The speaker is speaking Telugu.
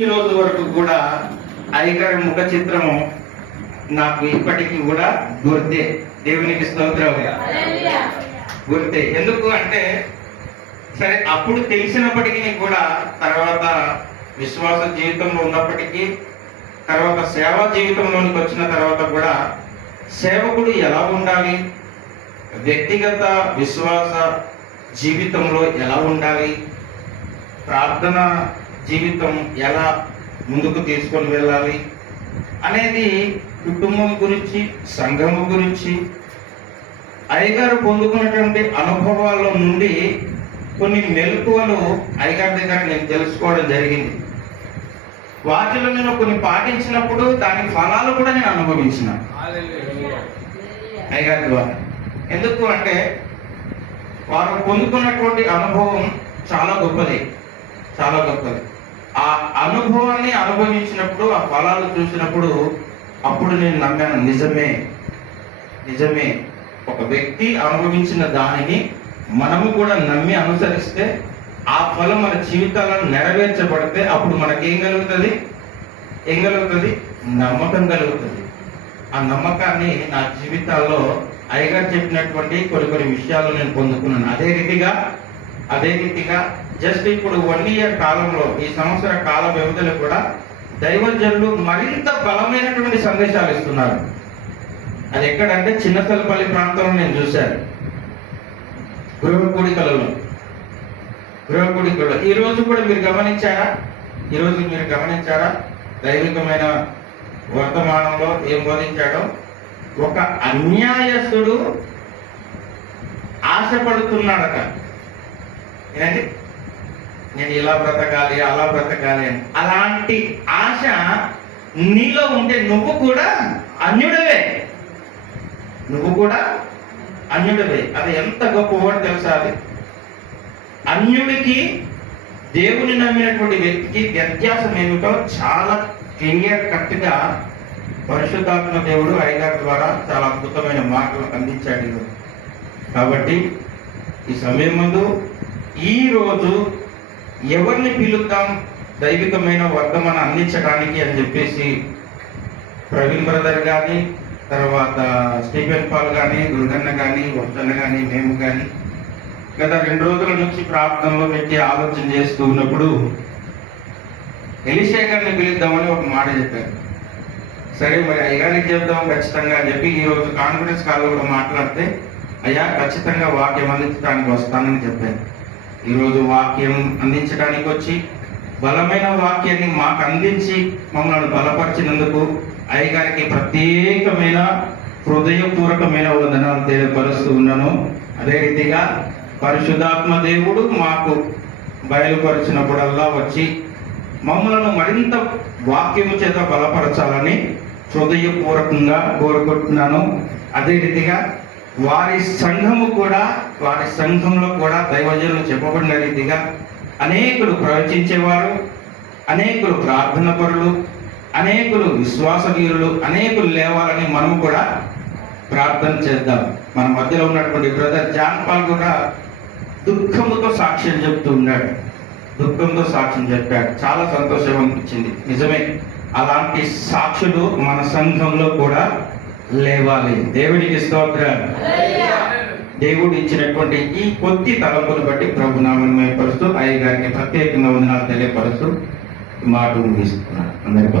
ఈ రోజు వరకు కూడా అయ్యగారి ముఖ చిత్రము నాకు ఇప్పటికీ కూడా గుర్తే. దేవునికి స్తోత్రం. గుర్తే. ఎందుకు అంటే సరే అప్పుడు తెలిసినప్పటికీ కూడా తర్వాత విశ్వాస జీవితంలో ఉన్నప్పటికీ తర్వాత సేవా జీవితంలోనికి వచ్చిన తర్వాత కూడా సేవకుడు ఎలా ఉండాలి, వ్యక్తిగత విశ్వాస జీవితంలో ఎలా ఉండాలి, ప్రార్థన జీవితం ఎలా ముందుకు తీసుకొని వెళ్ళాలి అనేది కుటుంబం గురించి, సంఘము గురించి అయ్యగారు పొందుకున్నటువంటి అనుభవాల నుండి కొన్ని మెలకువలు అయ్యగారి దగ్గర నేను తెలుసుకోవడం జరిగింది. వాటిలో నేను కొన్ని పాటించినప్పుడు దాని ఫలాలు కూడా నేను అనుభవించిన అయ్యగారి ద్వారా. ఎందుకు అంటే వారు పొందుకున్నటువంటి అనుభవం చాలా గొప్పది, చాలా గొప్పది. ఆ అనుభవాన్ని అనుభవించినప్పుడు, ఆ ఫలాలు చూసినప్పుడు అప్పుడు నేను నమ్మాను, నిజమే నిజమే. ఒక వ్యక్తి అనుభవించిన దానిని మనము కూడా నమ్మి అనుసరిస్తే ఆ ఫలం మన జీవితాలను నెరవేర్చబడితే అప్పుడు మనకేం కలుగుతుంది? ఏం కలుగుతుంది? నమ్మకం కలుగుతుంది. ఆ నమ్మకాన్ని నా జీవితాల్లో అయ్యగారు చెప్పినటువంటి కొన్ని విషయాలు నేను పొందుకున్నాను. అదే రీతిగా జస్ట్ ఇప్పుడు 1 ఇయర్ కాలంలో, ఈ సంవత్సర కాల వ్యవధిలో కూడా దైవజనులు మరింత బలమైనటువంటి సందేశాలు ఇస్తున్నారు. అది ఎక్కడంటే చిన్నతలపల్లి ప్రాంతంలో నేను చూశాను. గృహకూడికలలో ఈ రోజు కూడా మీరు గమనించారా? దైవికమైన వర్తమానంలో ఏం బోధించాడో, ఒక అన్యాయస్తుడు ఆశపడుతున్నాడట. ఏంటంటే నేను ఇలా బ్రతకాలి, అలా బ్రతకాలి అని. అలాంటి ఆశ నీలో ఉంటే నువ్వు కూడా అన్యుడవే. అది ఎంత గొప్ప వర్డ్ తెలుసా? అది అన్యుడికి దేవుని నమ్మినటువంటి వ్యక్తికి వ్యత్యాసం ఏమిటో చాలా క్లియర్ కట్ గా పరిశుద్ధాత్మ దేవుడు అయ్యగారి ద్వారా చాలా అద్భుతమైన మాటలు అందించాడు. కాబట్టి ఈ సమయం ముందు ఈ రోజు ఎవరిని పిలుద్దాం దైవికమైన వర్తమానం అందించడానికి అని చెప్పేసి ప్రవీణ్ బ్రదర్ కానీ, తర్వాత స్టీఫెన్ పాల్ కానీ, దుర్గన్న కానీ, వర్షన్న కానీ, మేము కానీ గత 2 రోజుల నుంచి ప్రార్థనలో పెట్టి ఆలోచన చేస్తూ ఉన్నప్పుడు ఎలీషా గారిని పిలుద్దామని ఒక మాట చెప్పారు. సరే మరి అయ్యగారికి చెప్దాం ఖచ్చితంగా అని చెప్పి ఈరోజు కాన్ఫరెన్స్ కాల్లో కూడా మాట్లాడితే, అయ్యా ఖచ్చితంగా వాక్యం అందించడానికి వస్తానని చెప్పాను. ఈరోజు వాక్యం అందించడానికి వచ్చి బలమైన వాక్యాన్ని మాకు అందించి మమ్మల్ని బలపరిచినందుకు అయ్యగారికి ప్రత్యేకమైన హృదయపూర్వకమైన వందనాలు తెలియపరుస్తూ ఉన్నాను. అదే రీతిగా పరిశుద్ధాత్మ దేవుడు మాకు బయలుపరిచినప్పుడల్లా వచ్చి మమ్మలను మరింత వాక్యము చేత బలపరచాలని హృదయపూర్వకంగా కోరుకుంటున్నాను. అదే రీతిగా వారి సంఘంలో కూడా దైవజనులు చెప్పబడిన రీతిగా అనేకులు ప్రవచించేవారు, అనేకులు ప్రార్థన పరులు, అనేకులు విశ్వాసవీరులు, అనేకులు లేవాలని మనం కూడా ప్రార్థన చేద్దాం. మన మధ్యలో ఉన్నటువంటి బ్రదర్ జాన్ పాల్ కూడా దుఃఖంతో సాక్ష్యం చెప్పాడు. చాలా సంతోషం అనిపించింది. నిజమే, అలాంటి సాక్షులు మన సంఘంలో కూడా లేవాలి. దేవునికి స్తోత్రం. దేవుడు ఇచ్చినటువంటి ఈ కొద్ది తలంపును బట్టి ప్రభునామం పరుస్తూ అయ్యగారికి ప్రత్యేకంగా వందనాలు తెలియపరుస్తూ మాట ముగిస్తున్నాను. అందరికీ